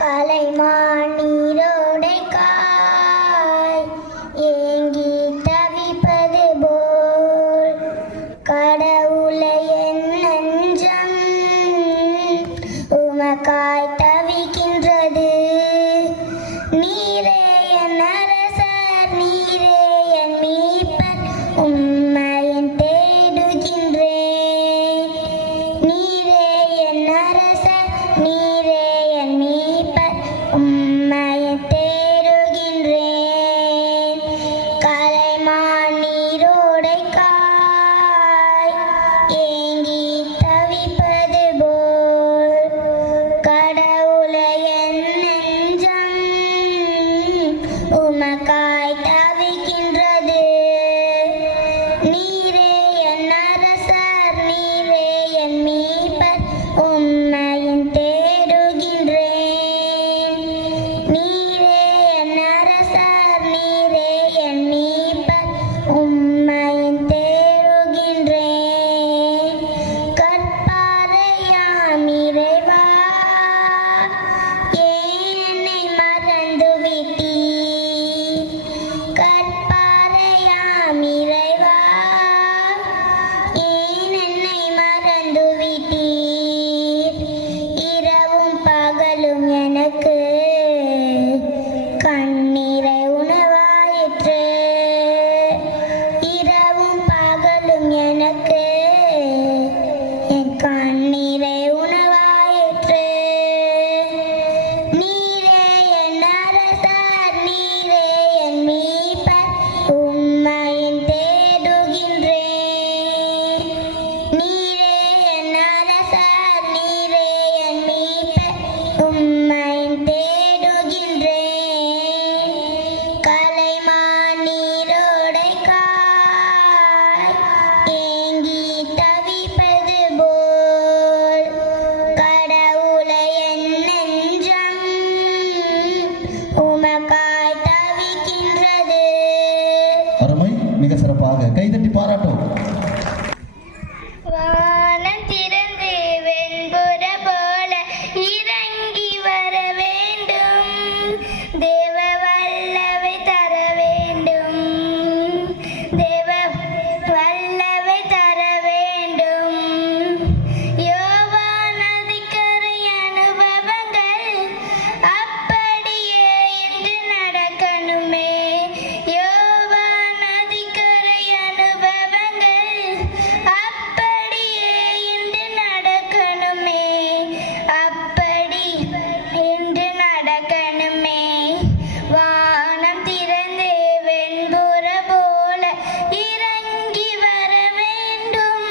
கலைமான் நீரோடை காய் ஏங்கி தவிப்பது போல் கடவுளை என் நெஞ்சம் உமக்காய் தவிக்கின்றது. நீரே என் அரசர், நீரே என் மீட்பர், உம்மையின் தேடுகின்றேன். நீரே என் அரசர், நீரே என் மீட்பர், உம்மையின் தேடுகின்றேன். கலைமான் நீரோடை காய் ஏங்கி தவிப்பது போல் கடவுளை என் நெஞ்சம் உமக்காய் தவிக்கின்றது. நீரே என் அரசர், நீரே என் மீட்பர், உம்மையின் தேடுகின்றேன். நீரே என் அரசர், நீரே என் மீட்பர், உம்மையின் தேடுகின்றேன். கற்பாறையாம் இறைவா, ஏன் என்னை மறந்துவிட்டீர்? கற்பாறையாம் இறைவா, ஏன் என்னை மறந்துவிட்டீர்? இரவும் பகலும் எனக்கு கண்ணீரை உணவாயிற்று. இரவும் பகலும் எனக்கு என் கண்ணீரை உணவாயிற்று. நீரே என் அரசர், நீரே என் மீட்பர், உம்மையின் தேடுகின்றேன். நீரே என் அரசர், நீரே என் மீட்பர், உம்மையின் தேடுகின்றேன். கலைமான் நீரோடை காய் ஏங்கி தவிப்பது போல் கடவுளை என் நெஞ்சம் உமக்காய் தவிக்கின்றது. அருமை, மிக சிறப்பாக கைதட்டி பாராட்டும். வானம் திறந்து வெண்புற போல இறங்கி வர வேண்டும். தேவ வல்லவை தர வேண்டும். தேவ வல்லவை தர வேண்டும். யோவான் நதிக்கரை அனுபவங்கள் அப்படியே இன்று நடக்கணுமே. யோவான் நதிக்கரை அனுபவங்கள் அப்படியே இன்று நடக்கணுமே. அப்படி இன்று நடக்கணுமே. வானம் திறந்து வெண்புற போல இறங்கி வர வேண்டும்.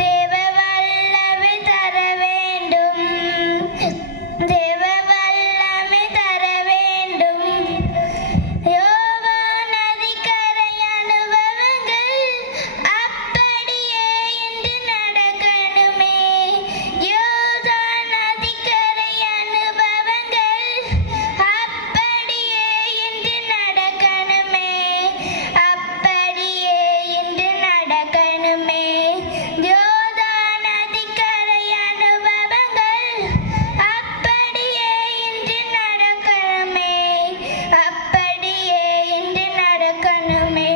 தேவ வல்லமை தர வேண்டும். தேவ வல்லமை தர வேண்டும். யோவான் நதிக்கரை அனுபவங்கள் அப்படியே இன்று நடக்கணுமே. யோர்தான் நதிக்கரை அனுபவங்கள் அப்படியே இன்று நடக்கணுமே. அப்படியே இன்று நடக்கணுமே. யோர்தான் நதிக்கரை அனுபவங்கள் அப்படியே இன்று நடக்கணுமே. அப்படியே இன்று நடக்கணுமே.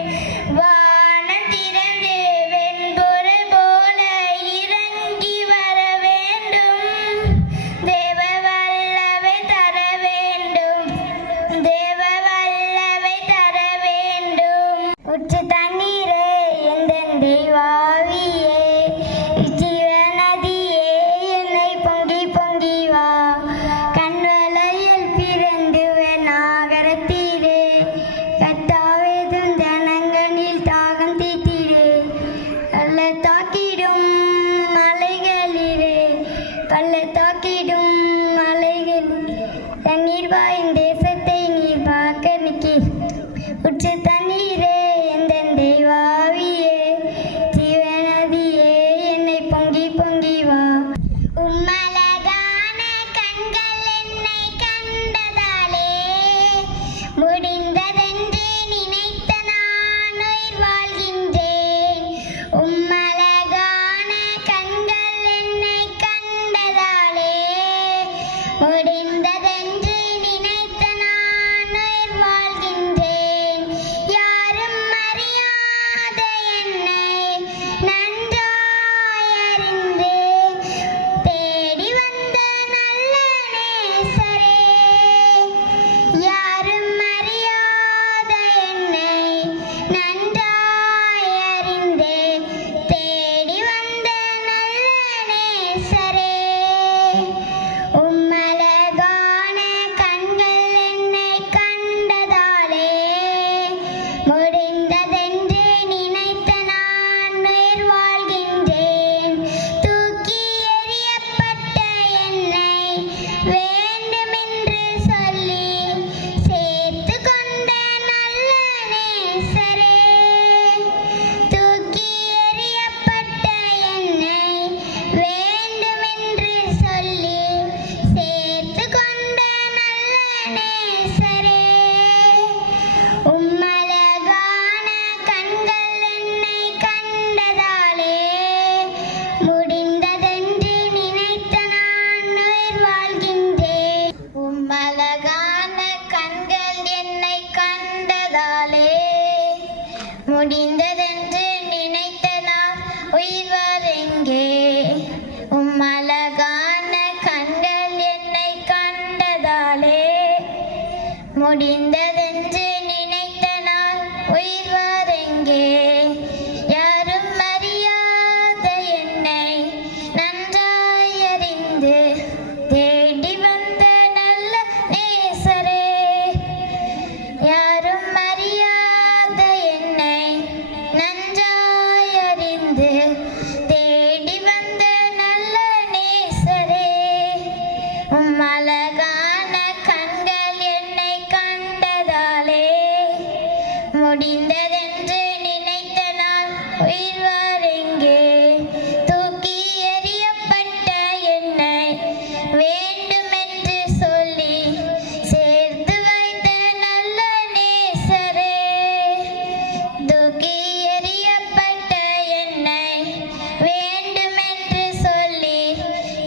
வானம் திறந்து வெண்புற போல இறங்கி வர வேண்டும். தேவ வல்லமை தர வேண்டும். தேவ வல்லமை தர வேண்டும். உற்று தண்ணீரே எந்தன் தெய்வாவியே, ஜீவ நதியே என்னை பொங்கி பொங்கி வா. கண்வலையில் பிறந்து நாகரத்தீரே, கத்தாவேதும் ஜனங்களில் தாகம் தீத்தீரே. பள்ளத்தாக்கிடும் மலைகளிலே, பள்ளத்தாக்கிடும் மலைகளிலே தண்ணீர் வாயும் தேசத்தை நீர் பார்க்க நிற்கீர். உற்று தண்ணீரே எந்தன் தெய்வாவியே, ஜீவ நதியே என்னை பொங்கி பொங்கி வா. உம்மழகான கண்கள் என்னை கண்டதாலே முடிந்ததென்று நினைத்த நான் உயிர் வாழ்கின்றேன். உம்மழகான கண்கள் என்னை கண்டதாலே முடிந்ததென்று நினைத்த நான் உயிர் வாழ்கின்றேன். யாரும் அறியாத என்னை நன்றாய் அறிந்து தேடி வந்த நல்ல நேசரே. யாரும் அறியாத என்னை நன்றாய் அறிந்து தேடி வந்த நல்ல நேசரே. உம்மழகான கண்கள் என்னை கண்டதாலே முடிந்ததென்று நினைத்த நான் உயிர் வாழ்கின்றேன். தூக்கி எறியப்பட்ட என்னை வேண்டுமென்று சொல்லி சேர்த்து கொண்ட நல்ல நேசரே. தூக்கி எறியப்பட்ட என்னை வேண்டுமென்று சொல்லி சேர்த்து கொண்ட நல்ல நேசரே. உம்மழகான கண்கள் என்னை கண்டதாலே முடிந்ததென்று நினைத்த நான் உயிர் வாழ்கின்றேன். உம்மழகான கண்கள் என்னை கண்டதாலே முடிந்ததென்று நினைத்த நான் உயிர் வாரெங்கே. உம்மழகான கண்கள் என்னை கண்டதாலே முடிந்ததென்று நினைத்த நான் உயிர் வாரெங்கே. யாரும் அறியாத என்னை நன்றாய் அறிந்து தேடி வந்த நல்ல நேசரே. யாரும் அறியாத என்னை நன்றாய் அறிந்து தேடி வந்த நல்ல நேசரே. உம்மழகான கண்கள் என்னை கண்டதாலே முடிந்ததென்று நினைத்த நான் உயிர் வாரெங்கே. தூக்கி எறியப்பட்ட என்னை வேண்டுமென்று சொல்லி சேர்த்து வைத்த நல்ல நேசரே. தூக்கி எறியப்பட்ட என்னை வேண்டுமென்று சொல்லி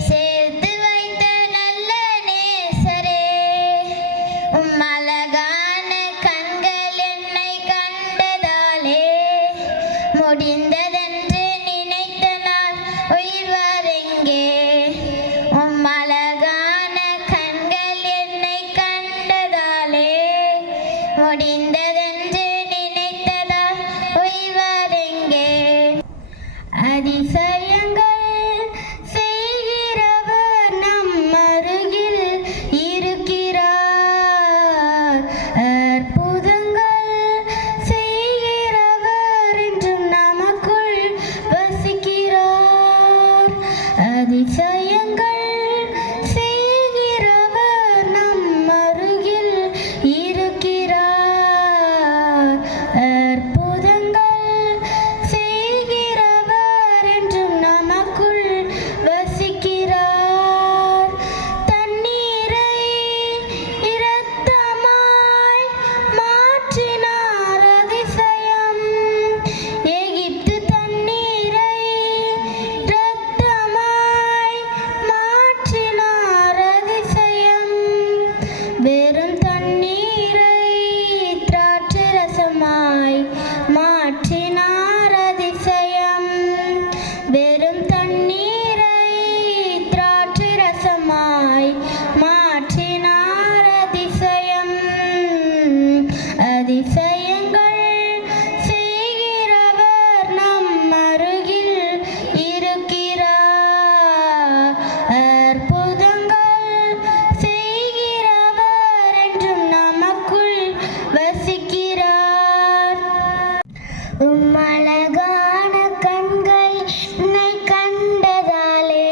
சேர்த்து வைத்த நல்ல நேசரே. உம்மழகான கண்கள் என்னை கண்டதாலே முடிந்ததென்று நினைத்த நான் உயிர் வாரெங்கே. உம்மழகான கண்கள் என்னை கண்டதாலே முடிந்ததென்று நினைத்ததால் உயிர் வாரெங்கே. அதிசயங்கள் செய்கிறவர் நம் அருகில் இருக்கிறார். அற்புதங்கள் செய்கிறவர் என்றும் நமக்குள் வசிக்கிறார். அதிசயங்கள் செய்கிறவர் நம் அருகில் இருக்கிறார். அற்புதங்கள் செய்கிறவர் என்றும் நமக்குள் வசிக்கிறார். தண்ணீரை இரத்தமாய் மாற்றினார் அதிசயம். எகிப்து தண்ணீரை இரத்தமாய் மாற்றினார் அதிசயம். வெறும் தண்ணீரை திராட்சரசமாய் மாற்றினார் அதிசயம். வெறும் தண்ணீரை திராட்சரசமாய் மாற்றினார் அதிசயம். அதிசயங்கள் செய்கிறவர் நம் அருகில் இருக்கிறார். அற்புதங்கள் செய்கிறவர் என்றும் நமக்குள் வசிக்கிறார். உம்மழகான கண்கள் என்னை கண்டதாலே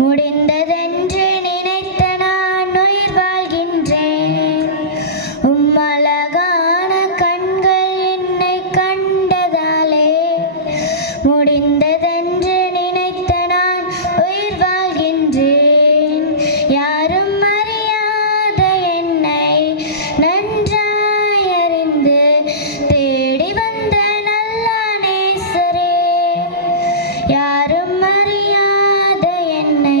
முடிந்ததென்று நினைத்த நான் உயிர் வாழ்கின்றேன். உம்மழகான கண்கள் என்னை கண்டதாலே முடிந்ததென்று நினைத்த நான் உயிர் வாழ்கின்றேன். யாரும் அறியாத என்னை நன்றாய் அறிந்து தேடி வந்த நல்ல நேசரே. யாரும் அறியாத என்னை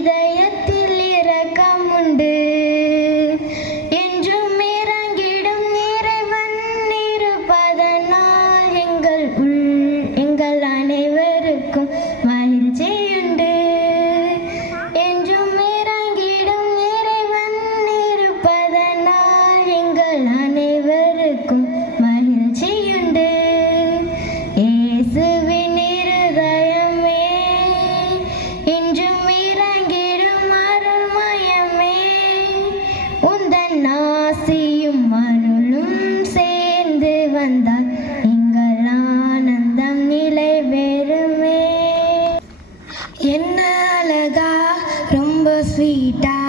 ஸ்வீட்டா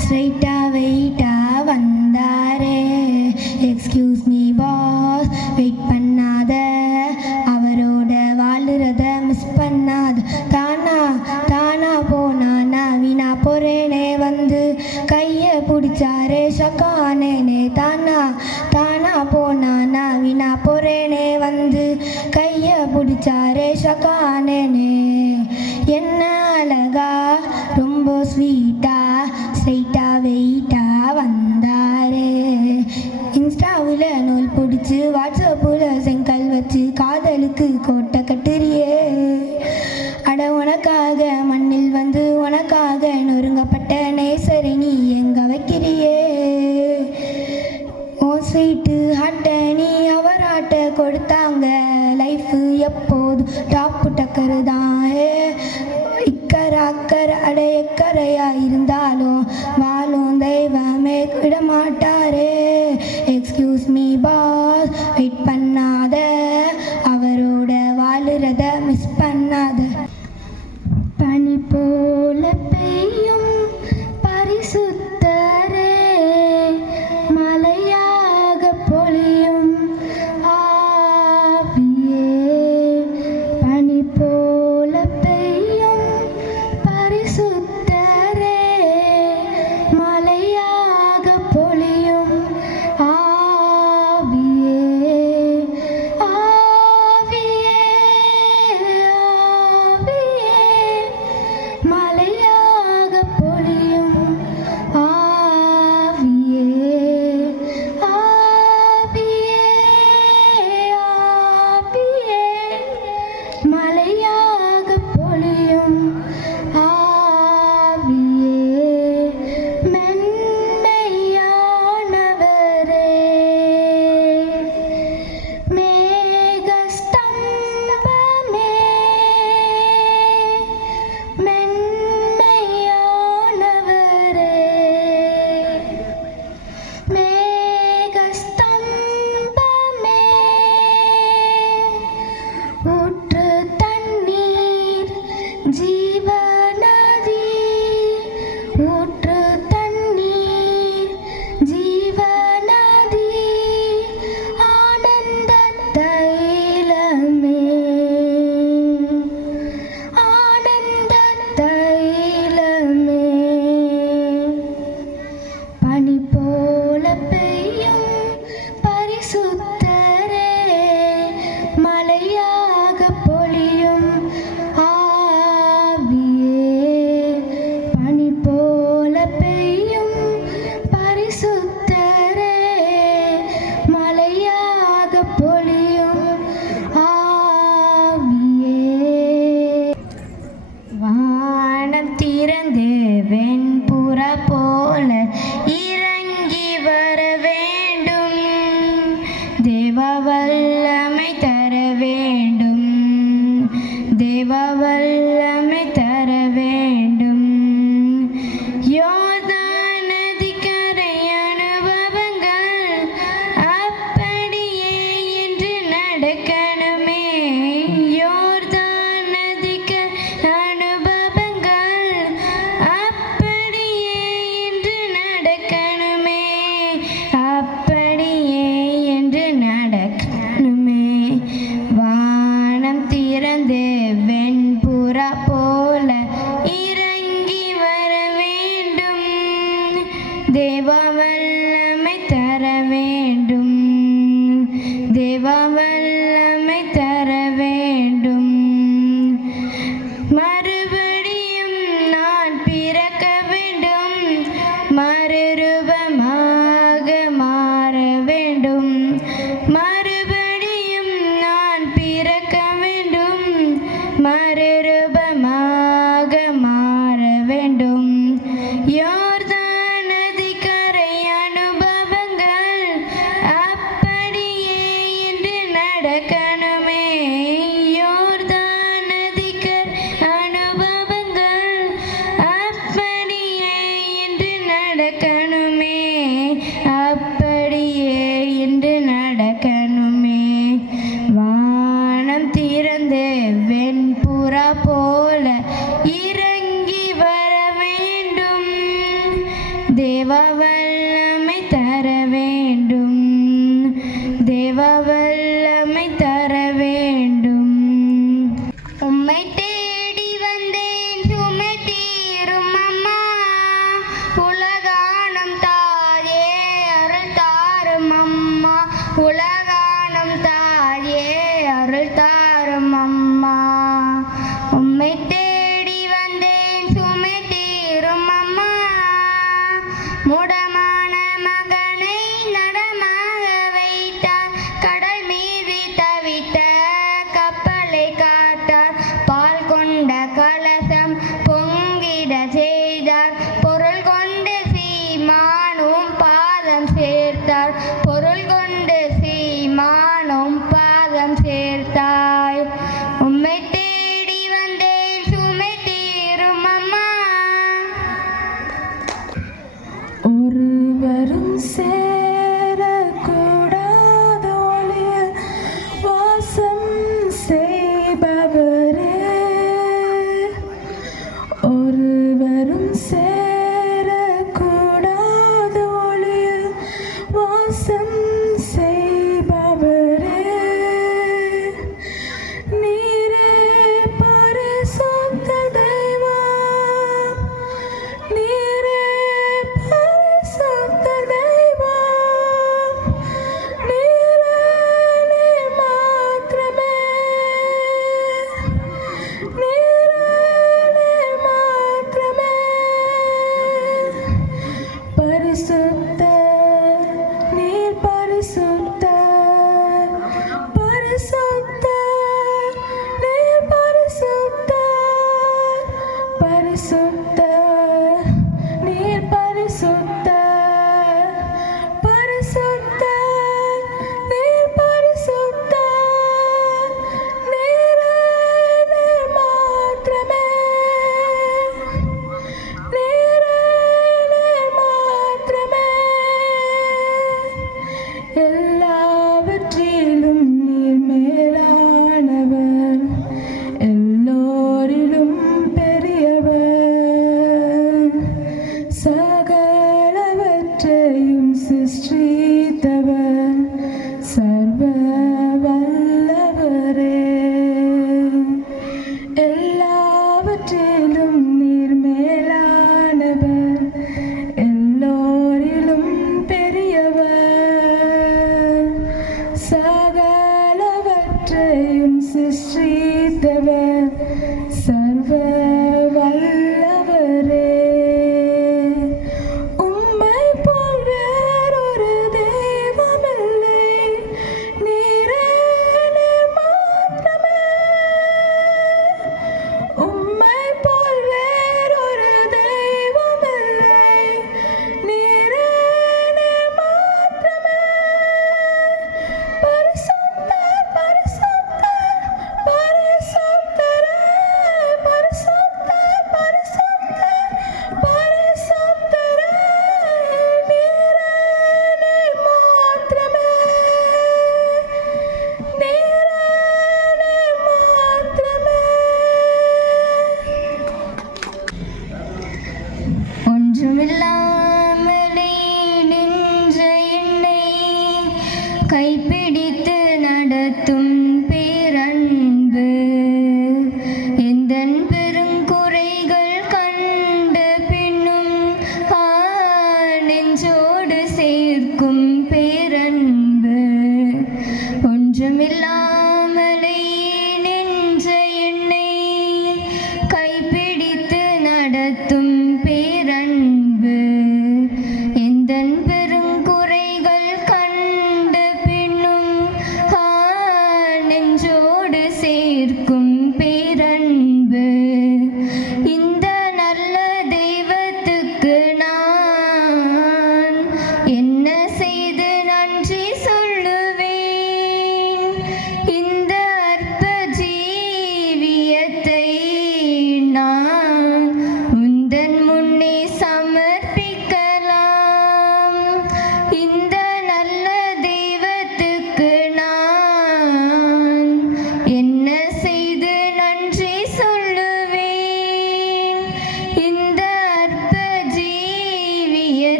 ஸ்ட்ரைட்டா வெயிட்டா வந்தாரே. எக்ஸ்கியூஸ் மீ பாஸ், வெயிட் பண்ணாத, அவரோட வாழுறத மிஸ் பண்ணாத. தானா தானா போனானா வீணா போறேனே வந்து கையை பிடிச்சாரே ஷக்கானேனே. தானா தானா போனானா வீணா போறேனே வந்து கையை பிடிச்சாரே ஷக்கானேனே. என்ன அழகா ரொம்ப ஸ்வீட்டா ஸ்ட்ரைட்டா வெயிட்டா வந்தாரே. இன்ஸ்டாவில் நூல் பிடிச்சி வாட்ஸ்அப்பில் செங்கல் வச்சு காதலுக்கு கோட்டை கட்டுறியே. அட உனக்காக மண்ணில் வந்து உனக்காக நொறுங்கப்பட்ட நேசரை நீ எங்க வைக்கிறியே. ஓ ஸ்வீட்டு ஹாட்டை நீ அவராட்ட கொடுத்தாங்க. லைஃபு எப்போது டாப்பு டக்கரு தான். இக்கரை அக்கறை அட எக்கரையா இருந்தாலும் வாழும் தெய்வமே விடமாட்டாரே. எக்ஸ்கியூஸ் மீ பாஸ், வெயிட் பண்ணாத, அவரோட வாழுறத மிஸ் பண்ணாத. பனி போல பெய்யும் பரிசுத்தரே, மலையாக பொழியும் ஆவியே. பனி போல பெய்யும் பரிசுத்தரே, மலையாக பொழியும் ஆவியே. ஆவியே ஆவியே, மலையாக பொழியும் ஆவியே. ஆவியே ஆவியே, மலையாக பொழியும் ஆவியே. மென்மையானவரே, மேகஸ்தம்பமே, மென்மையானவரே, மேகஸ்தம்பமே, ஊற்று தண்ணீர் ஜீவநதி, ஊற்று தண்ணீர் ஜீவநதி, ஆனந்த தைலமே, ஆனந்த தைலமே. பனி போல பெய்யும் பரிசுத்தரே, மலையாக பொழியும் ஆவியே. பனி போல பெய்யும் பரிசுத்தரே, மலையாக பொழியும் ஆவியே. வானம் திறந்து வெண்புறா போல இறங்கி வர வேண்டும். தேவ வல்லமை தர வேண்டும், தேவ வல்லமை தர வேண்டும். யோர்தான் நதிக்கரை அனுபவங்கள் அப்படியே என்று நடக்கணுமே. யோர்தான் நதிக்கரை அனுபவங்கள் அப்படியே என்று நடக்கணுமே, அப்படியே என்று நடக்கணுமே. வானம் திறந்து வெண்புறா போல இறங்கி வர வேண்டும். தேவ வல்லமை தர வேண்டும், தேவ வல்லமை தர வேண்டும். மறுபடியும் நான் பிற தேவ வல்லமை தர வேண்டும், தேவ வல்லமை தர வேண்டும். உம்மை தேடி வந்தேன் சுமை தீரும் அம்மா, உலகானம் தாயே அருள் தாரும் அம்மா, உலகானம் தாயே அருள் தாரும் அம்மா. உம்மை தேடி வந்தேன் சுமை தீரும் அம்மா, முடமான மகனை நடமாக வைத்தார், கடல் மீது தவித்த கப்பலை காத்தார், பால் கொண்ட கலசம் பொங்கிட செய்தார், பொருள் கொண்டு சீமானும் பாதம் சேர்த்தார், பொருள் கொண்டு சீமானும் பாதம் சேர்த்தாய். உம்மை தேடி வந்தேன் சுமை தீரும் அம்மா. ஒருவரும் சேரக்கூடாத ஒளியில் வாசம் செய்பவரே, ஒருவரும் சேரக்கூடாத ஒளியில் வாசம் செய்பவரே, நீரே பரிசுத்த தெய்வம், நீரே பரிசுத்த தெய்வம், நீரே நீர் மாத்திரமே, நீரே நீர் மாத்திரமே. பரிசுத்தர், நீர் பரிசுத்தர், பரிசுத்தர், நீர் பரிசுத்தர், பரிசுத்தர், நீர் பரிசுத்தர், பரிசுத்தர், நீர் பரிசுத்தர், நீரே நீர் மாத்திரமே, நீரே நீர் மாத்திரமே. எல்லாவற்றிலும் நீர் மேலானவர், எல்லோரிலும் பெரியவர், சகலவற்றையும் சிருஷ்டித்தவர், சர்வ வல்லவரே. எல்லாவற்றிலும் நீர் மேலானவர், எல்லோரிலும் பெரியவர், சகலவற்றையும் சிருஷ்டித்தவர், சர்வ வல்லவரே. உம்மை போல் வேறொரு தெய்வமில்லை, நீரே நீர் மாத்திரமே. உம்மை போல் வேறொரு தெய்வமில்லை, நீரே நீர் மாத்திரமே. பரிசுத்தர், பரிசுத்தர், பரிசுத்தரே, பரிசுத்தர், பரிசுத்தர், பரிசுத்தரே, நீரே நீர் மாத்திரமே, நீரே நீர் மாத்திரமே. ஒன்றுமில்லாமலே நின்ற என்னை கைப்பிடித்து நடத்தும் பேரன்பு, எந்தன் பெருங்குறைகள் கண்ட பின்னும் நெஞ்சோடு சேர்க்கும் பேரன்பு. ஒன்றுமில்லாமலே நின்ற என்னை கைப்பிடித்து நடத்தும் பேரன்பு,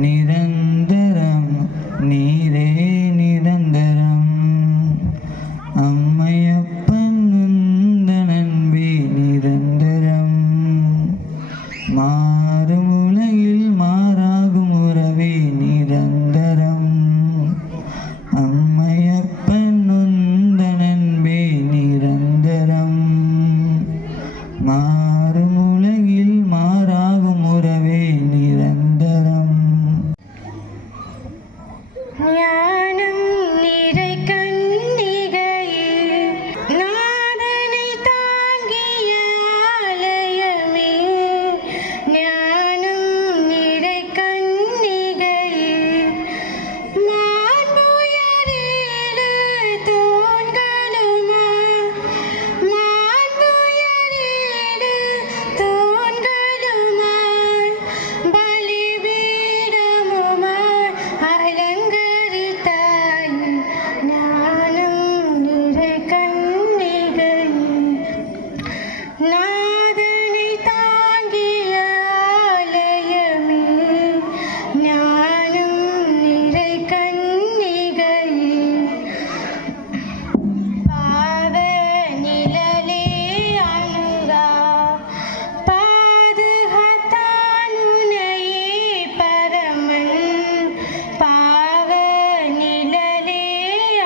நிரந்தரம் நீரே நிரந்தரம் அம்மையப்பன் உந்தன் அன்பே நிரந்தரம் மாறும் உலகில் மாறாகும் உறவே நிரந்தரம் அம்மையப்பன் உந்தன் அன்பே நிரந்தரம் மாறும் உலகில் மாறாகும் உறவே நிரந்தரம் ஞானம் நிறை கன்னிகையே நாதனை தாங்கிய ஆலயமே ஞானம் நிறை கன்னிகையே மாண்புயரேழு தூண்களுமா மாண்புயரேழு தூண்களுமாய் பலிபீடமுமாய் அலங்கரித்தாய் ஞானம் நிறை கன்னிகையே நாதனை தாங்கிய ஆலயமே ஞானம் நிறை கன்னிகையே பாவ நிழலே அணுகா பாதுகாத்தான் உன்னையே பரமன் பாவ நிழலே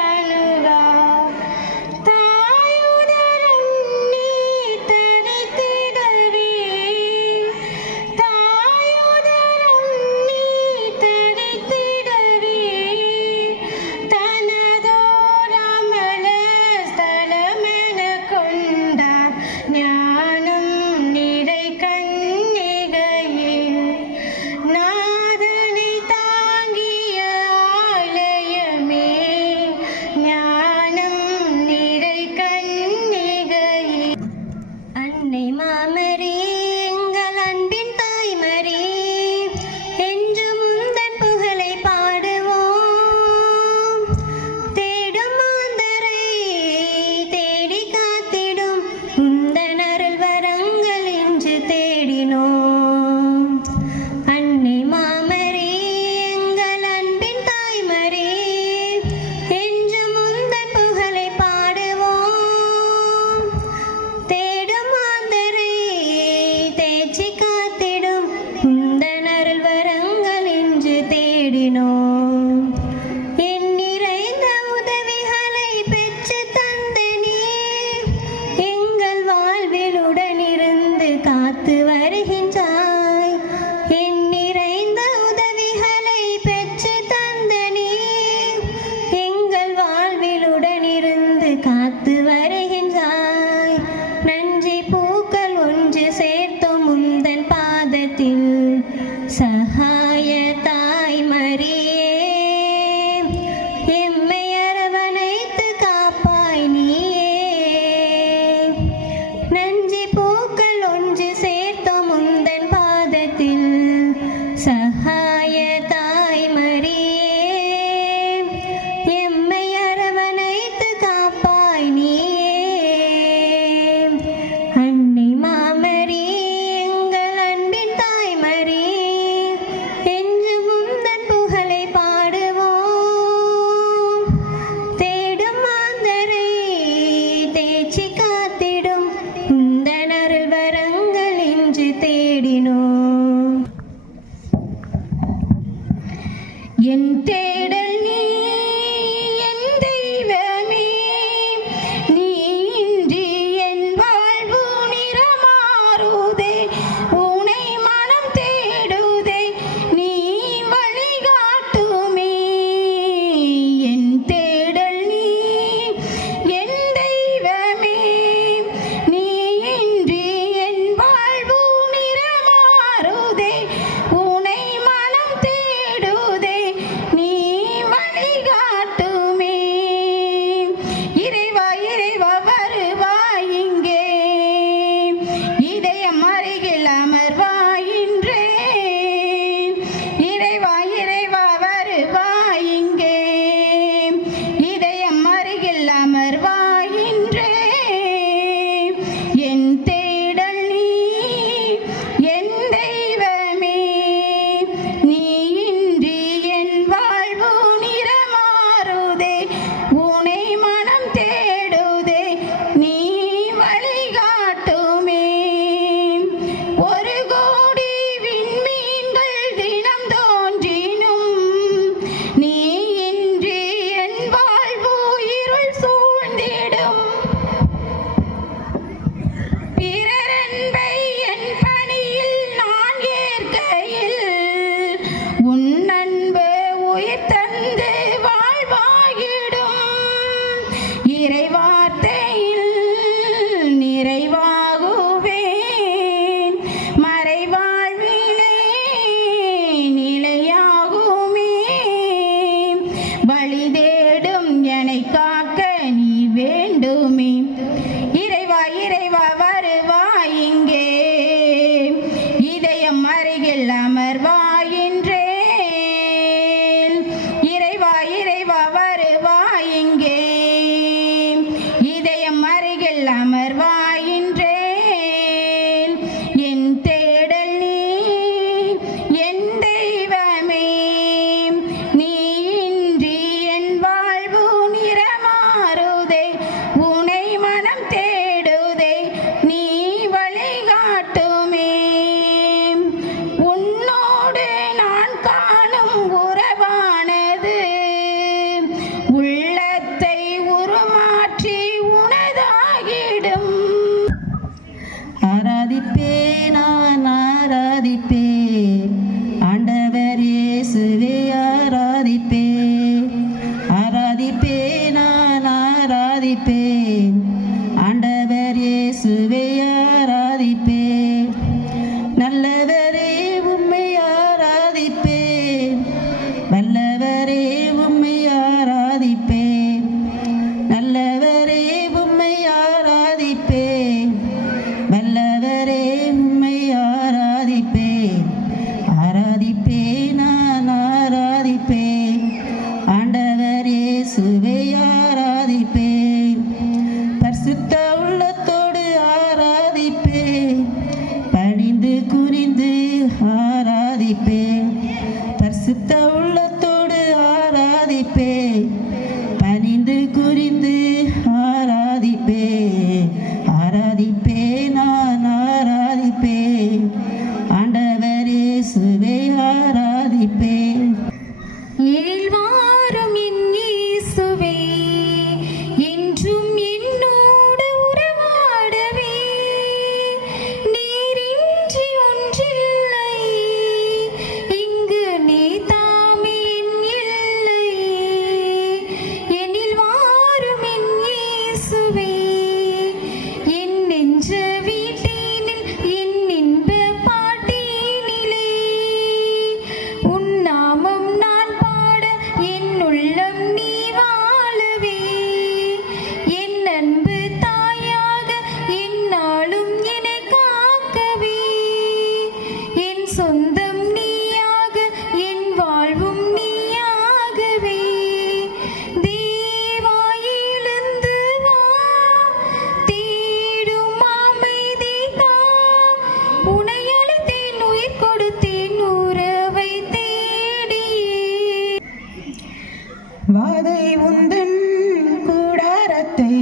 அணுகா தாயுதரம் நீ தரித்திடவே தாயுதரம் நீ தரித்திடவே தனதோரமல ஸ்தலமென கொண்டார் ஞானம் நிறை கன்னிகையே நாதனை தாங்கிய ஆலயமே ஞானம் நிறை கன்னிகையே அன்னை மாமரே எங்கள் அன்பின் தாய்மரே என்று முந்தன் புகழை பாடுவோம் தேடும் மாந்தரை தேடி காத்திடும் உந்தன் அருள் வரங்கள் என்று தேடினோம் அன்னை மாமரே எங்கள் அன்பின் தாய்மரே என்று முந்தன் புகழை பாடுவோம் தேடும் மாந்தரை தேற்றி காத்திடும் உந்தன் அருள் வரங்கள் என்று தேடினோம் என் நிறைந்த உதவிகளை பெற்று தந்த நீ எங்கள் வாழ்வில் உடனிருந்து காத்து வருகின்றாய் என் நிறைந்த உதவிகளை பெற்று தந்த நீ எங்கள் வாழ்வில் உடனிருந்து காத்து வருகின்றாய் நன்றி பூக்கள் ஒன்று சேர்த்தோம் உந்தன் பாதத்தில் சகாய தாய்மரியே எம்மை அரவணைத்து காப்பாய் நீயே நன்றி பூக்கள் ஒன்று சேர்த்தோம் உந்தன் பாதத்தில் சகாய தாய்மரியே எம்மை அரவணைத்து காப்பாய் நீயே அன்னை மாமரே எங்கள் அன்பின் தாய்மரே என்று முந்தன் புகழை பாடுவோம் தேடும் மாந்தரை தேற்றி காத்திடும் உந்தன் அருள் வரங்கள் என்று தேடினோம் என் தேடல் நீ என் தெய்வமே நீ இன்றி என் வாழ்வு நிறமாறுதே உனை மனம் தேடுதே நீ வழிகாட்டுமே என் தேடல் நீ என் தெய்வமே நீ இன்றி என் வாழ்வு நிறமாறுதே உனை மனம் தேடுதே நீ பணிந்த உள்ளத்தோடு ஆராதிப்பே, பணிந்து குறிந்து ஆராதிப்பே, ஆராதிப்பே, நான் ஆராதிப்பே, ஆண்டவர் இயேசுவை ஆராதிப்பே. எழில் வாரும் என் இயேசுவே, என்றும் என்னோடு உறவாடவே. நீரின்றி ஒன்றில்லை, இங்கு நீ தாமே என் எல்லை. எழில் வாரும் என் இயேசுவே, என் நெஞ்ச வீட்டினில் என் இன்ப பாட்டினிலே உன் நாமம் நான் பாட, என் உள்ளம் நீ வாழவே. என் அன்பு தாயாக என்னாலும் என்னை காக்கவே. என் சொந்தம் நீயாக, என் வாழ்வும் நீயாகவே. தேவா எழுந்து வா, தேடும் அமைதி தா. உனை அழைத்தேன், உயிர் கொடுத்தேன், உறவை தேடியே. வாதை உந்தன் கூடாரத்தை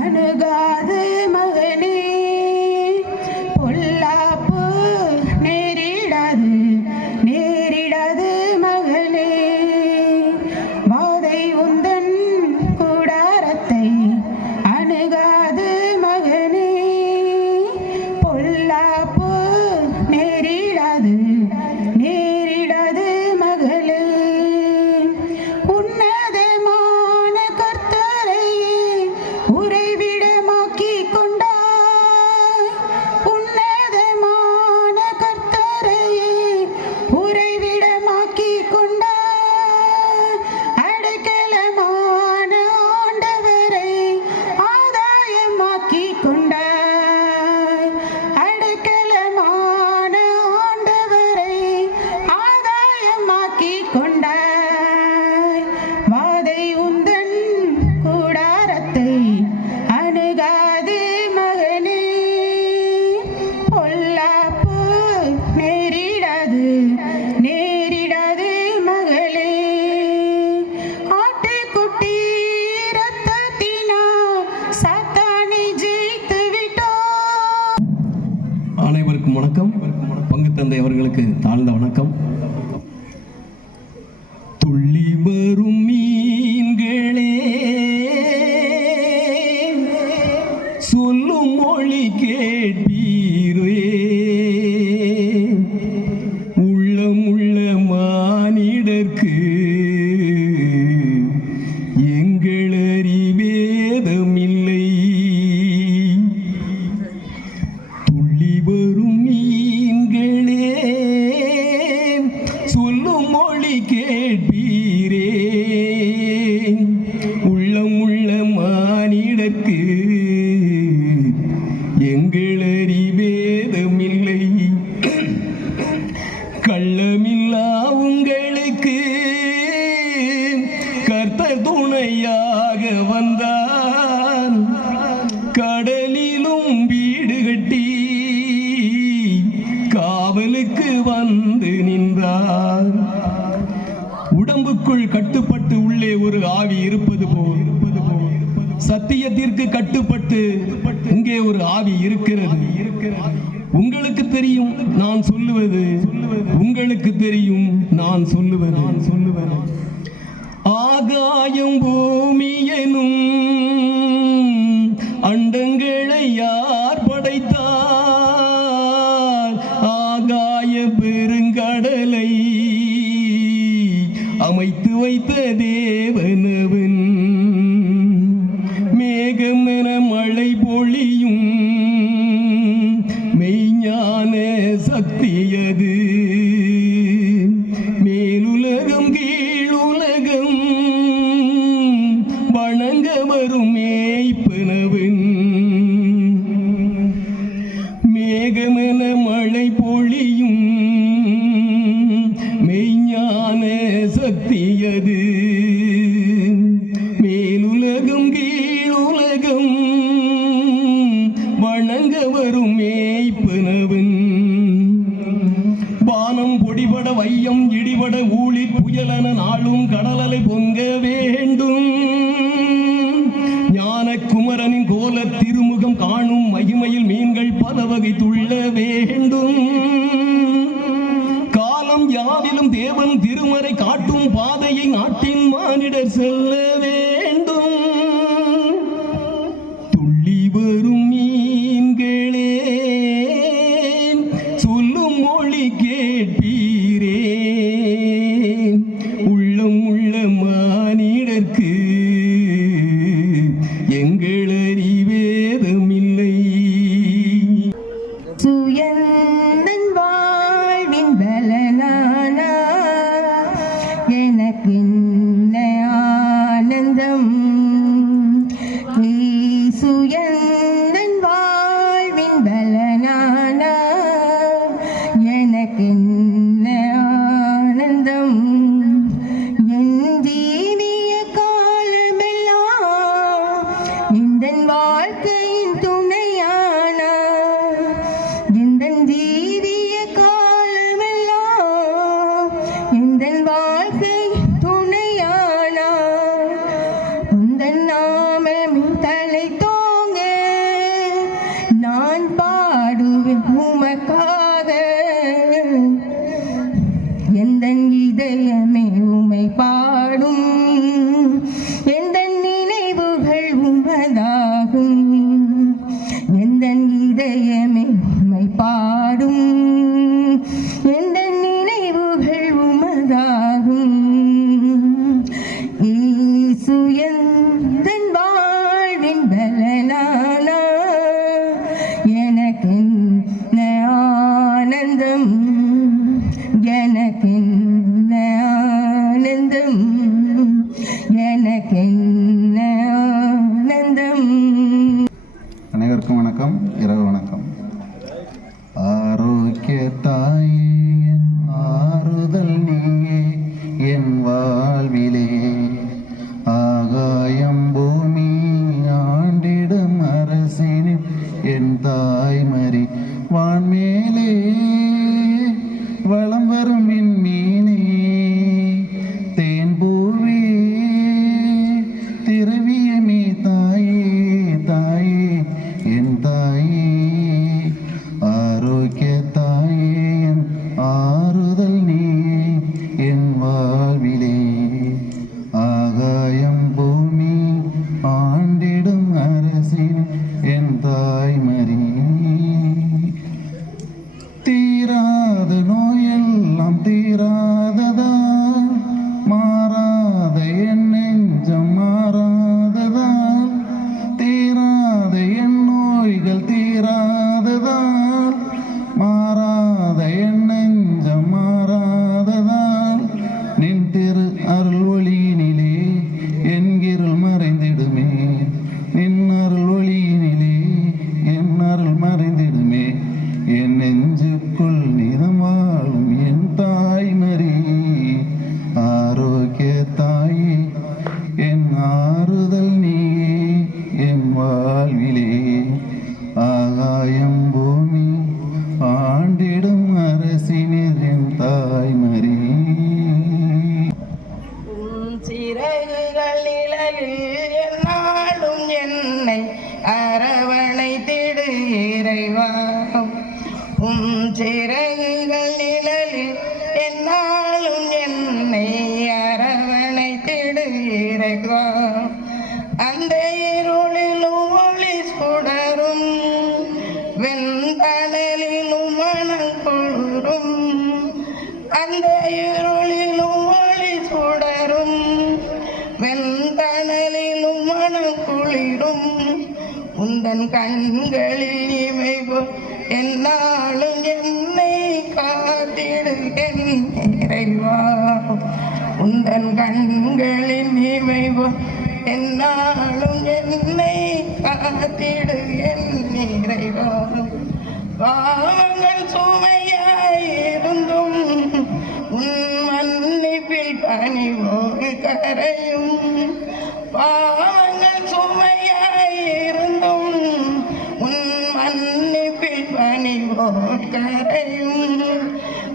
அணுகாது மகனே, பொல்லாப்பு நேரிடாது நேரிடாது மகளே. வாதை உந்தன் கூடாரத்தை அணுகாது மகனே, பொல்லாப்பு நேரிடாது நேரிடாது மகளே. உன்னதமான கர்த்தரையே உறைவிடமாக்கிக் கொண்டாய், உன்னதமான கர்த்தரையே உறைவிடமாக்கிக் கொண்டாய். அடைக்கலமான ஆண்டவரை ஆதாயமாக்கிக் கொண்டாய், அடைக்கலமான ஆண்டவரை ஆதாயமாக்கிக் கொண்டாய். வாதை உந்தன் கூடாரத்தை அணுகாது மகனே, பொல்லாப்பு நேரிடாது நேரிடாது மகளே. ஆட்டுக்குட்டி ரத்தத்தினால் சாத்தானை ஜெயித்து விட்டோம். அனைவருக்கும் வணக்கம். பங்கு தந்தை அவர்களுக்கு தாழ்ந்த வணக்கம். துள்ளி வரும் மீன்களே, சொல்லும் மொழி கேட்பீரே. உள்ளமுள்ள மானிடர்க்கு எங்கள் அறிவேதமில்லை. துள்ளி வரும் மீன்களே, சொல்லும் மொழி கேட்பீரே. உள்ளமுள்ள மானிடர்க்கு எங்கள் அறிவேதமில்லை. கள்ளமில்லா உங்களுக்கு கர்த்தர் துணையாக வந்தார். கடலிலும் வீடு கட்டி காவலுக்கு வந்து நின்றார். உடம்புக்குள் கட்டுப்பட்டு உள்ளே ஒரு ஆவி இருப்பது போல் சத்தியத்திற்கு கட்டுப்பட்டு இங்கே ஒரு ஆவி இருக்கிறது. உங்களுக்கு தெரியும் நான் சொல்லுவது, உங்களுக்கு தெரியும் நான் சொல்லுவது. ஆகாயம் பூமி எனும் அண்டங்களை யார் படைத்தார்? ஆகாய பெருங்கடலை அமைத்து வைத்த தேவனவன். மேகமென மழை பொழியும் மெய்ஞான சக்தியது. மேலுலகம் கீழுலகம் வணங்க வரும் மேய்ப்பனவன். மேகமென மழை பொழியும் மெய்ஞான சக்தியது. மேலுலகம் கீழுலகம் வணங்க வரும் மேய்ப்பனவன். வானம் பொடிபட வையம் இடிபட ஊழி புயலென நாளும் கடலலை பொங்க வேண்டும். ஞான குமரனின் கோல திருமுகம் காணும் மகிமையில் மீன்கள் பல வகை துள்ள வேண்டும். காலம் யாவிலும் தேவன் திருமறை காட்டும் பாதையை நாட்டின் மானிடர் செல்ல வேண்டும். துள்ளி வரும் மீன்களே சொல்லும் மொழி கேட்பீரே, உள்ளம் உள்ள மானிடர்க்கு எங்கள் அறிவேதமில்லை. சுயந்தன் வாழ்வின் பலனானா எனக்கு ஆனந்தம். சுயந்தன் வாழ்வின் பலனானா எனக்கு ஆனந்தம். என் ஜீவிய காலமெல்லாம் இந்த வாழ்க்கையின் துணையானா, இந்த ஜீவிய காலமெல்லாம் இந்த வாழ்க்கை துணையானா. உந்தன் நாமம் தலை தோங்க நான் பாடுவேன் உமக்காக. எந்த இதயமே உமை பாடும், எந்த நினைவுகள் உமதாகும். எந்த இதயமே உமை பாடும், எந்த நினைவுகள் உமதாகும். இயேசு எந்தன் வாழ்வின் பலனானா எனக்கு ஆனந்தம், எனக்கு ஆனந்தம், எனக்கு ஆனந்தம். அனைவருக்கும் வணக்கம், இரவு வணக்கம். ஆரோக்கிய தாயே என் ஆறுதல் நீயே என் வாழ்விலே, ஆகாயம் பூமி ஆண்டிடும் அரசினில் என் தாய்மறி வான்மேலே வலம் வரும் மீனே தேன் பூவே திரவியமே தாயே தாயே என் தாயே. ஆரோக்கிய தாயே என் ஆறுதல் நீயே என் வாழ்விலே, ஆகாயம் பூமி ஆண்டிடும் அரசின் என் தாய்மறி. தீராத நோயெல்லாம் தீராததா, மாறாத என் நெஞ்சம் மாறாததா, தீராத என் நோய்கள் தீராததா, மாறாத என் நெஞ்சம் மாறாததால் நின் திரு அருள் ஒளியினிலே என்கிருள் மறைந்திடுமே, நின் அருள் ஒளியினிலே என் அருள் மறைந்திடுமே. என் நெஞ்சுக்குள் நிதம் வாழும் என் தாய்மறி, ஆரோக்கிய தாயே என் ஆறுதல் நீயே என் வாழ்விலே, ஆகாயம் பூமி ஆண்டிடும் அரசினில் என் தாய்மறி. சிறகுகள் நிழலில் என்னாலும் என்னை அரவணைத்திடு இறைவா. சிறகுகள் நிழலில் என்னாலும் என்னை அரவணைத்திடு இறைவா. அந்த இருளிலும் ஒளி சுடரும், வெண்தணலிலும் மனம் குளிரும். அந்த இருளிலும் ஒளி சுடரும், வெண்தணலிலும் மனம் குளிரும். உந்தன் கண்களில் இமைவோ என்னாலும் என்னை காத்திடு என் இறைவா. உந்தன் கண்களின் இமைவோ என்னாலும் என்னை காத்திடு என் இறைவா. பாவங்கள் சுமையாயிருந்தும் உன் மன்னிப்பில் பணிவோடு கரையும். பாவங்கள் சுமையாயிருந்தும் உன் மன்னிப்பில் பணிவோடு கரையும்.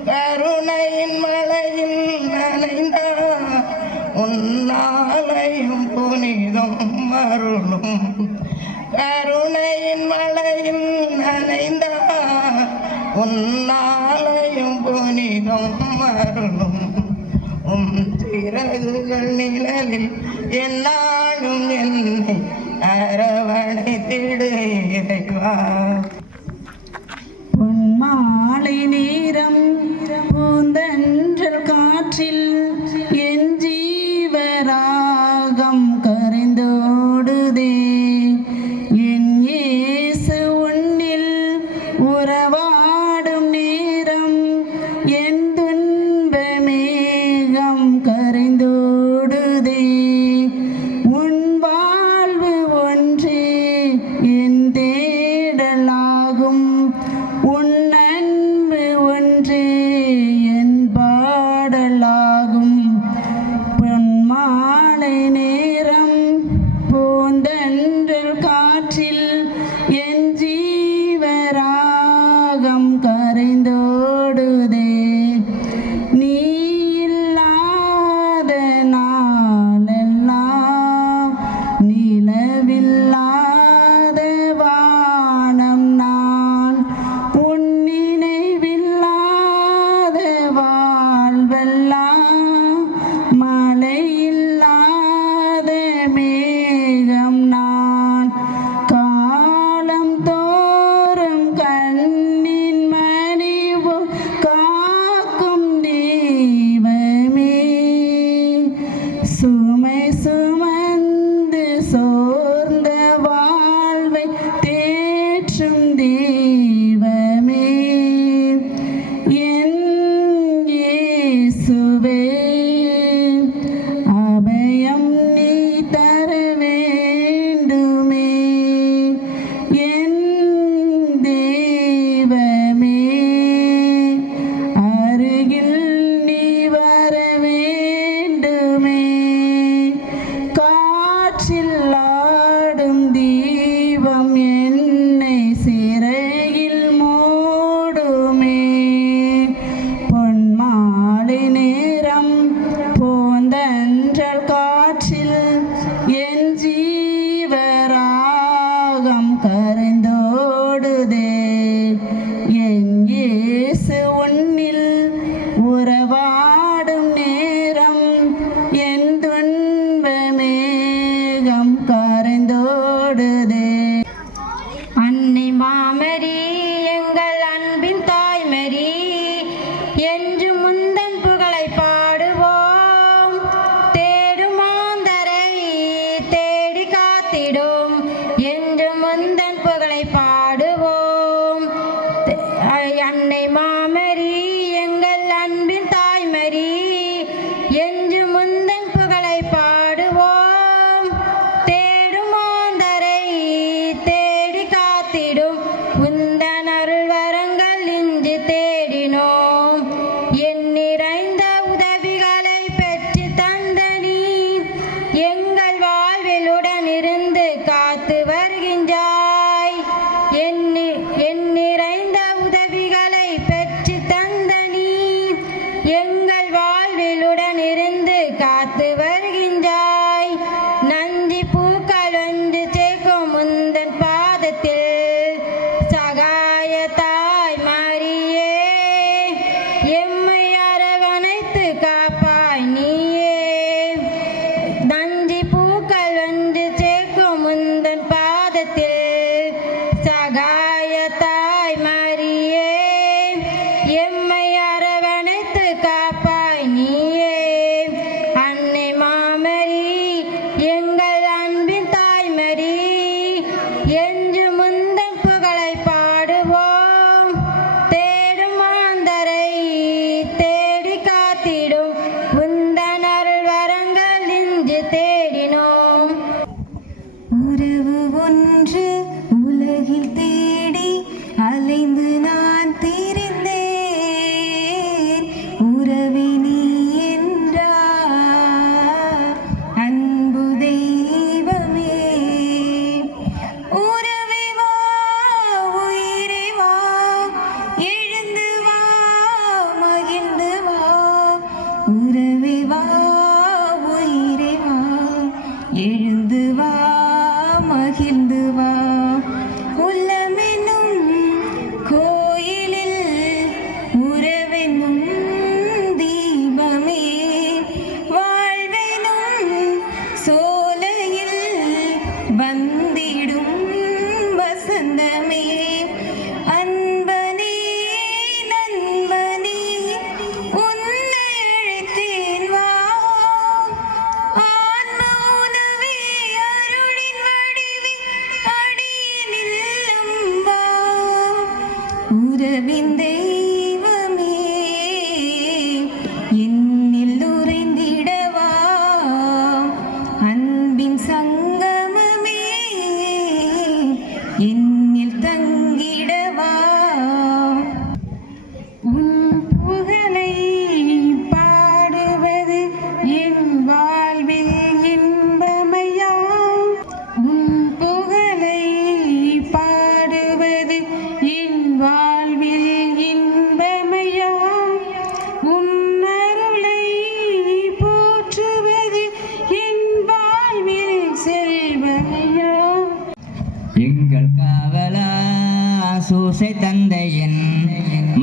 கருணையின் மலையில் நனைந்த உன்னாலையும் புனிதம் அருளும் கருணையின் மலையில் நனைந்தார் உன்னாலையும் புனிதம் அருளும் சிறகுகள் நிழலில் என்னாலும் என்னை அரவணைத்திடு இறைவா. பொன்மாலை நேரம் பூந்தன்றல் காற்றில் என் ஜீவராகம் கரைந்தோடுதே என் இயேசு உன்னில் உறவாடும் நேரம் என் துன்பமேகம் கரைந்தோடுதே உன் வாழ்வு ஒன்றே என் தேடலாகும் உன் அன்பு ஒன்றே என் பாடலாகும் பொன்மாலை நேரம் பூந்தன்றல் காற்றில் என் ஜீவராகம் கரைந்தோடுதே நீ இல்லாத நாளெல்லாம் நிலவில்லாத வானம் நான் உன் நினைவில்லாத வாழ்வெல்லாம் மழையில்லாத மேகம் நான் காலம் தோறும் கண்ணின் மணிவு காக்கும் தெய்வமே சுமை சுமந்து சோர்ந்த வாழ்வை தேற்றும் தெய்வமே என் இயேசுவே அபயம் நீ தர வேண்டுமே என் தெய்வமே அருகில் நீ வர வேண்டுமே காற்றில் ஆடும் தீபம் என்னை சிறையில் மூடுமே பொன்மாலை நேரம் போந்தன்றல் காற்றில் என் ஜீவராகம் கரைந்தோடுதே என் இயேசு உன்னில் உறவாடும் நேரம் என் துன்பமேகம் கரைந்தோடுதே அன்னை மாமரி எங்கள் அன்பின் தாய்மரி என்று முந்தன் புகழை பாடுவோம் தேடும் மாந்தரை தேடி காத்திடும் என்று முந்தன் புகழை பாடுவோம் அன்னை மாமரி எங்கள் அன்பின் தாய்மரி என்று முந்தன் புகழை பாடுவோம் தேடும் மாந்தரை தேடி காத்திடும் உந்தன் அருள் வரங்கள் இன்று தேடினோம் என் நிறைந்த உதவிகளை பெற்று தந்த நீ எங்கள் வாழ்வில் உடனிருந்து காத்து வருகின்றாய் என் நிறைந்த உதவிகளை பெற்று தந்த நீ எங்கள் வாழ்வில் உடனிருந்து காத்து வருகின்றாய் நந்தி பூக்கள் ஒன்று சேர்க்கும் முந்தன் பாதத்தில் சகாய தாய் மாறியே எம்மை அரவணைத்து காப்பாய் நீயே நந்தி பூக்கள் ஒன்று சேர்க்கும் முந்தன் பாதத்தில் சகாய தாய் மாறியே எம்மை அரவணைத்து காப்பாய் நீயே அன்னை எழுந்து வா மகிழ்ந்து வா உள்ளமெனும் கோயிலில் உறவெனும் தீபமே வாழ்வெனும் சோலையில் வந்திடும் வசந்தமே அன்பனே நண்பனே உன்னை அழைத்தேன் வா ஆன்ம உணவே அருளின் வடிவே அடியின் இல்லம் வா உறவின் தெய்வமே என்னில் உறைந்திடவா அன்பின் சங்கமமே என்னில் தங்கிடவா உன் புகழை பாடுவது என் வாழ்வில் இன்பமையா உன் புகழை பாடுவது என் வாழ்வில் இன்பமையா உன் அருளை போற்றுவது என் வாழ்வில் செல்வமையா எங்கள் காவலா சூசை தந்தையின்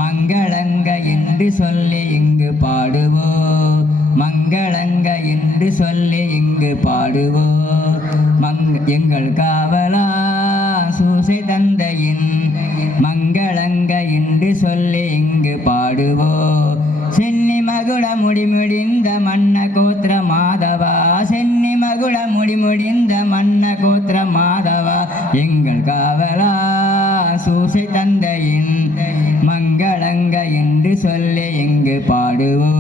மங்களங்க என்று சொல்லி இங்கு பாடுவோ மங்களங்க என்று சொல்லி இங்கு பாடுவோ எங்கள் காவலா சூசை தந்தையின் மங்களங்க என்று சொல்லி இங்கு பாடுவோ சென்னி மகுட முடிமுடிந்த மன்ன கோத்திர மாதவா சென்னி மகுட முடிமுடிந்த மன்ன கோத்திர மாதவா எங்கள் காவலா சூசை தந்தையின் மங்களங்க என்று சொல்லி இங்கு பாடுவோ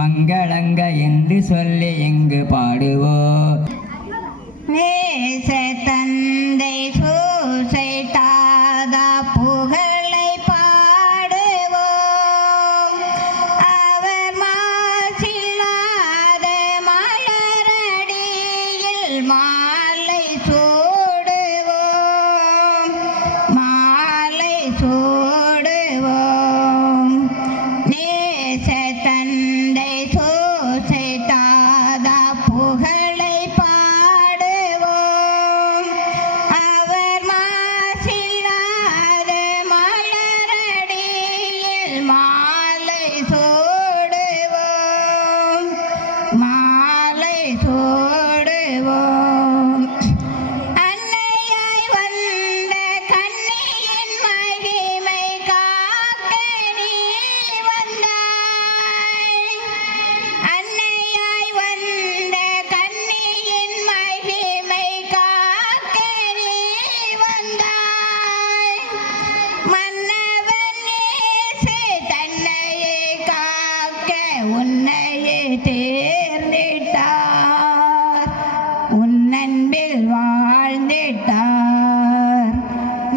மங்களங்க என்று சொல்லி இங்கு பாடுவோ நேச தந்தை சூசை தாதா புகழை பாடுவோம் அவர் மாசில்லாத மலரடியில் மாலை சூடுவோம் மாலை சூடுவோம் நேச தந்தை சூசை தாதா புகழை பாடுவோம் அவர் மாசில்லாத மலரடியில் மாலை சூடுவோம் மாலை சூடுவோம் அன்னையாய் வந்த கன்னியின் மகிமை காக்க நீ வந்தாய் அன்னையாய் வந்த கன்னியின் மகிமை காக்க நீ வந்தாய் மன்னவன் இயேசு தன்னையே காக்க உன்னையே தேர்ந்திட்டார் உன் அன்பில் வாழ்ந்திட்டார்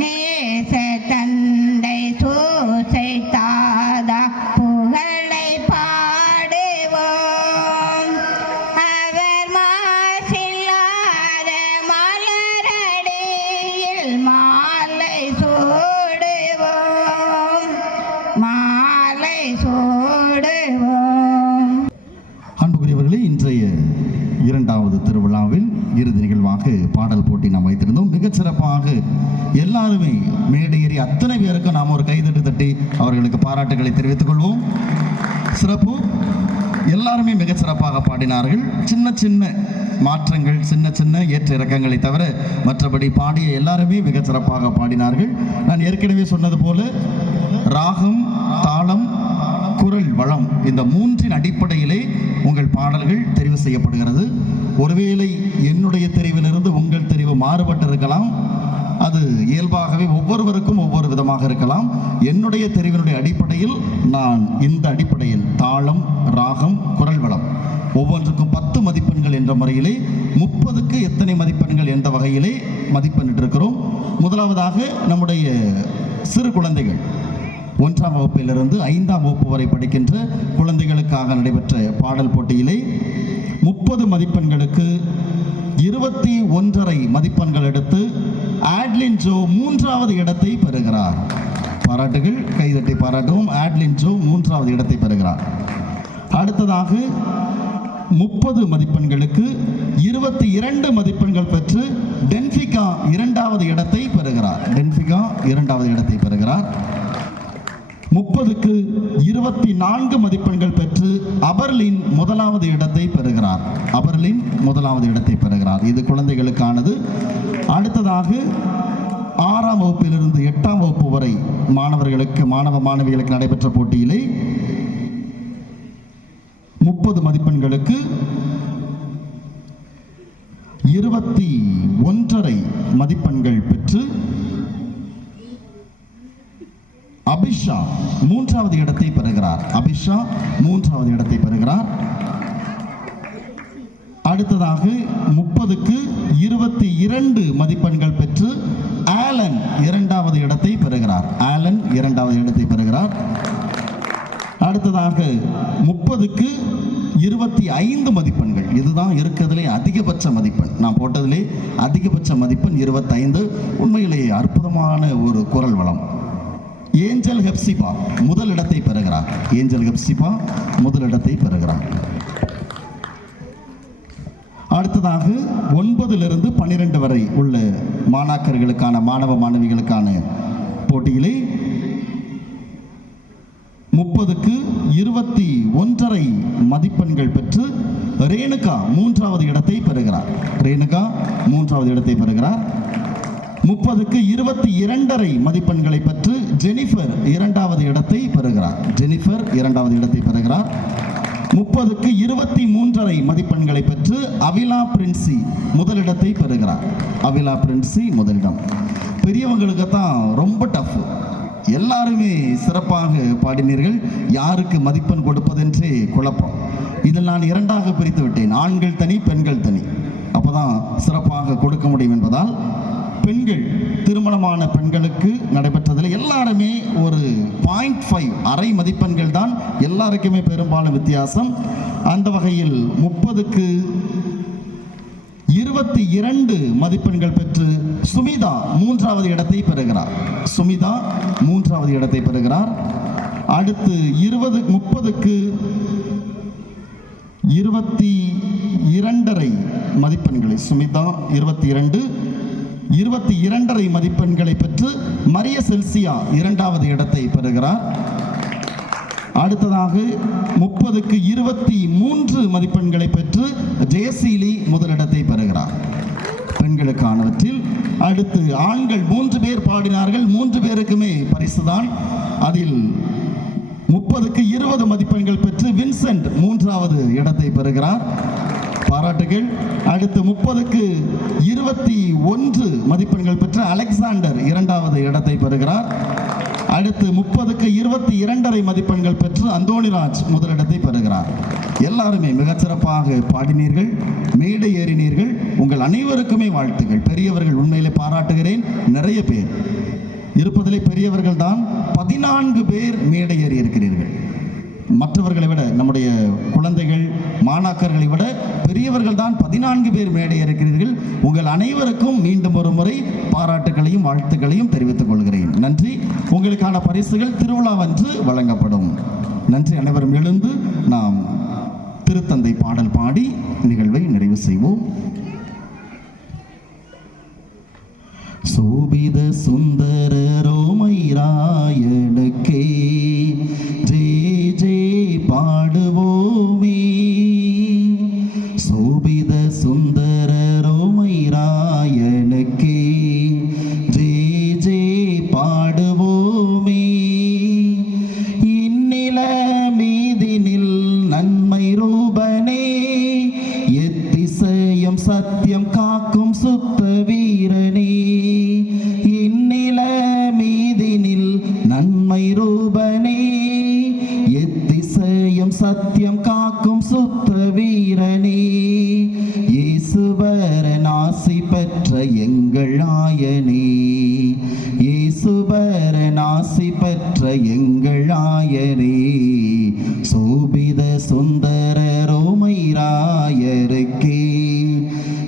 நேச தந்தை சூசை தாதா புகழை பாடுவோம் அவர் மாசில்லாத மலரடியில் மாலை சூடுவோம் மாலை சூடுவோம் அன்புக்குரியவர்களே, இன்றைய இரண்டாவது திருவிழாவில் இறுதி நிகழ்வாக பாடல் போட்டி நாம் வைத்திருந்தோம். மிகச்சிறப்பாக எல்லாருமே மேடையேறி அத்தனை பேருக்கும் நாம் ஒரு கைதட்டு தட்டி அவர்களுக்கு பாராட்டுகளை தெரிவித்துக் கொள்வோம். சிறப்பு. எல்லாருமே மிகச்சிறப்பாக பாடினார்கள். சின்ன சின்ன மாற்றங்கள், சின்ன சின்ன ஏற்ற இறக்கங்களை தவிர மற்றபடி பாடிய எல்லாருமே மிகச்சிறப்பாக பாடினார்கள். நான் ஏற்கனவே சொன்னது போல ராகம், தாளம், குரல் வளம் இந்த மூன்றின் அடிப்படையிலே உங்கள் பாடல்கள் தெரிவு செய்யப்படுகிறது. ஒருவேளை என்னுடைய தெரிவிலிருந்து உங்கள் தெரிவு மாறுபட்டிருக்கலாம். அது இயல்பாகவே ஒவ்வொருவருக்கும் ஒவ்வொரு விதமாக இருக்கலாம். என்னுடைய தெரிவினுடைய அடிப்படையில் நான் இந்த அடிப்படையில் தாளம், ராகம், குரல் வளம் ஒவ்வொன்றுக்கும் 10 மதிப்பெண்கள் என்ற முறையிலே 30க்கு எத்தனை மதிப்பெண்கள் என்ற வகையிலே மதிப்பெண்ணிட்டிருக்கிறோம். முதலாவதாக நம்முடைய சிறு குழந்தைகள் 1ஆம் வகுப்பிலிருந்து 5ஆம் வகுப்பு வரை படிக்கின்ற குழந்தைகளுக்காக நடைபெற்ற பாடல் போட்டியிலே 30 மதிப்பெண்களுக்கு 21.5 மதிப்பெண்கள் எடுத்து ஆட்லின் ஜோ 3வது இடத்தை பெறுகிறார். பாராட்டுகள், கைதட்டி பாராட்டுவோம். ஆட்லின் ஜோ 3வது இடத்தை பெறுகிறார். அடுத்ததாக 30 மதிப்பெண்களுக்கு 22 மதிப்பெண்கள் பெற்று டென்ஃபிகா 2வது இடத்தை பெறுகிறார். டென்ஃபிகா 2வது இடத்தை பெறுகிறார். 30க்கு 24 மதிப்பெண்கள் பெற்று அபர்லின் 1வது இடத்தை பெறுகிறார். அபர்லின் 1வது இடத்தை பெறுகிறார். இது குழந்தைகளுக்கானது. அடுத்ததாக 6ஆம் வகுப்பிலிருந்து 8ஆம் வகுப்பு வரை மாணவிகளுக்கு நடைபெற்ற போட்டியிலே 30 மதிப்பெண்களுக்கு 21.5 மதிப்பெண்கள் பெற்று அபிஷா 3வது இடத்தை பெறுகிறார். அபிஷா 3வது இடத்தை பெறுகிறார். அடுத்ததாக 30க்கு 22 மதிப்பெண்கள் பெற்று ஆலன் 2வது இடத்தை பெறுகிறார். ஆலன் 2வது இடத்தை பெறுகிறார். அடுத்ததாக 30க்கு 25 மதிப்பெண்கள். இதுதான் இருக்கிறதுலே அதிகபட்ச மதிப்பெண். நான் போட்டதிலே அதிகபட்ச மதிப்பெண் 25. உண்மையிலேயே அற்புதமான ஒரு குரல் வளம். ஏஞ்சல் ஹெப்சிபா முதலிடத்தை பெறுகிறார். ஏஞ்சல் ஹெப்சிபா முதலிடத்தை பெறுகிறார். அடுத்ததாக 9லிருந்து 12 வரை உள்ள மாணாக்கர்களுக்கான மாணவிகளுக்கான போட்டியிலே 30க்கு 21.5 மதிப்பெண்கள் பெற்று ரேணுகா 3வது இடத்தை பெறுகிறார். ரேணுகா 3வது இடத்தை பெறுகிறார். 30க்கு 22.5 மதிப்பெண்களை பெற்று ஜெனிஃபர் 2வது இடத்தை பெறுகிறார். ஜெனிஃபர் 2வது இடத்தை பெறுகிறார். 30க்கு 23.5 மதிப்பெண்களை பெற்று அவிலா பிரின்சி முதலிடத்தை பெறுகிறார். அவிலா பிரின்சி முதலிடம். பெரியவங்களுக்கு தான் ரொம்ப டஃப். எல்லாருமே சிறப்பாக பாடினீர்கள். யாருக்கு மதிப்பெண் கொடுப்பதென்றே குழப்பம். இதில் நான் 2ஆக பிரித்து விட்டேன். ஆண்கள் தனி, பெண்கள் தனி. அப்போதான் சிறப்பாக கொடுக்க முடியும் என்பதால் பெண்கள், திருமணமான பெண்களுக்கு நடைபெற்றதில் எல்லாருமே ஒரு 0.5 அரை மதிப்பெண்கள் தான் எல்லாருக்குமே பெரும்பாலும் வித்தியாசம். அந்த வகையில் 30க்கு 22 மதிப்பெண்கள் பெற்று சுமிதா 3வது இடத்தை பெறுகிறார். சுமிதா 3வது இடத்தை பெறுகிறார். அடுத்து 30க்கு 22.5 மதிப்பெண்களை சுமிதா 22.5 மதிப்பெண்களை பெற்று மரிய செல்சியா 2வது இடத்தை பெறுகிறார். அடுத்ததாக 30க்கு 23 மதிப்பெண்களை பெற்று ஜெயசீலி முதலிடத்தை பெறுகிறார். பெண்களுக்கானவற்றில் அடுத்து ஆண்கள் 3 பேர் பாடினார்கள். 3 பேருக்குமே பரிசுதான். அதில் 30க்கு 20 மதிப்பெண்கள் பெற்று வின்சென்ட் 3வது இடத்தை பெறுகிறார். பாராட்டுகள். அடுத்து 30க்கு 21 மதிப்பெண்கள் பெற்ற அலெக்சாண்டர் 2வது இடத்தை பெறுகிறார். அடுத்து 30க்கு 22.5 மதிப்பெண்கள் பெற்று அந்தோணிராஜ் முதலிடத்தை பெறுகிறார். எல்லாருமே மிகச்சிறப்பாக பாடினீர்கள், மேடை ஏறினீர்கள். உங்கள் அனைவருக்குமே வாழ்த்துக்கள். பெரியவர்கள் உண்மையிலே பாராட்டுகிறேன். நிறைய பேர் இருப்பதிலே பெரியவர்கள் தான் 14 பேர் மேடை ஏறி இருக்கிறீர்கள். மற்றவர்களை விட, நம்முடைய குழந்தைகள் மாணாக்கர்களை விட பெரியவர்கள் தான் 14 பேர் மேடை இருக்கிறீர்கள். உங்கள் அனைவருக்கும் மீண்டும் ஒரு முறை பாராட்டுகளையும் வாழ்த்துக்களையும் தெரிவித்துக் கொள்கிறேன். நன்றி. உங்களுக்கான பரிசுகள் திருவிழாவன்று வழங்கப்படும். நன்றி. அனைவரும் எழுந்து நாம் திருத்தந்தை பாடல் பாடி நிகழ்வை நிறைவு செய்வோம். சோபித சுந்தர ரோமைராயனுக்கே ஜெய ஜெய பாடுவோமே. சோபித சுந்தர ரோமைராயனுக்கே ஜெய ஜெய பாடுவோமே. இந்நில மீதினில் நன்மை ரூபனே, எத்திசையும் சத்தியம் காக்கும் சுத்த வீரனே. இந்நில மீதினில் நன்மை ரூபனே, எத்திசையும் சத்தியம் காக்கும் சுத்த வீரனே. இயேசுவரன் ஆசி பெற்ற எங்கள் ஆயனே, இயேசுவரன் ஆசி பெற்ற எங்கள் ஆயனே. சோபித சுந்தர ரோமைராயருக்கே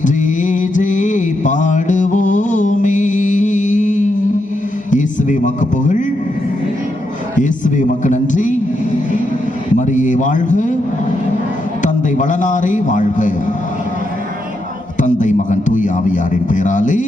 ஜெய ஜெய பாடுவோமே. இயேசுவே உமக்கு புகழ், இயேசுவே உமக்கு நன்றி. மரியே வாழ்க. தந்தை வளனார் ஆவியாரே வாழ்க. தந்தை மகன் தூய் ஆவியாரின் பெயராலே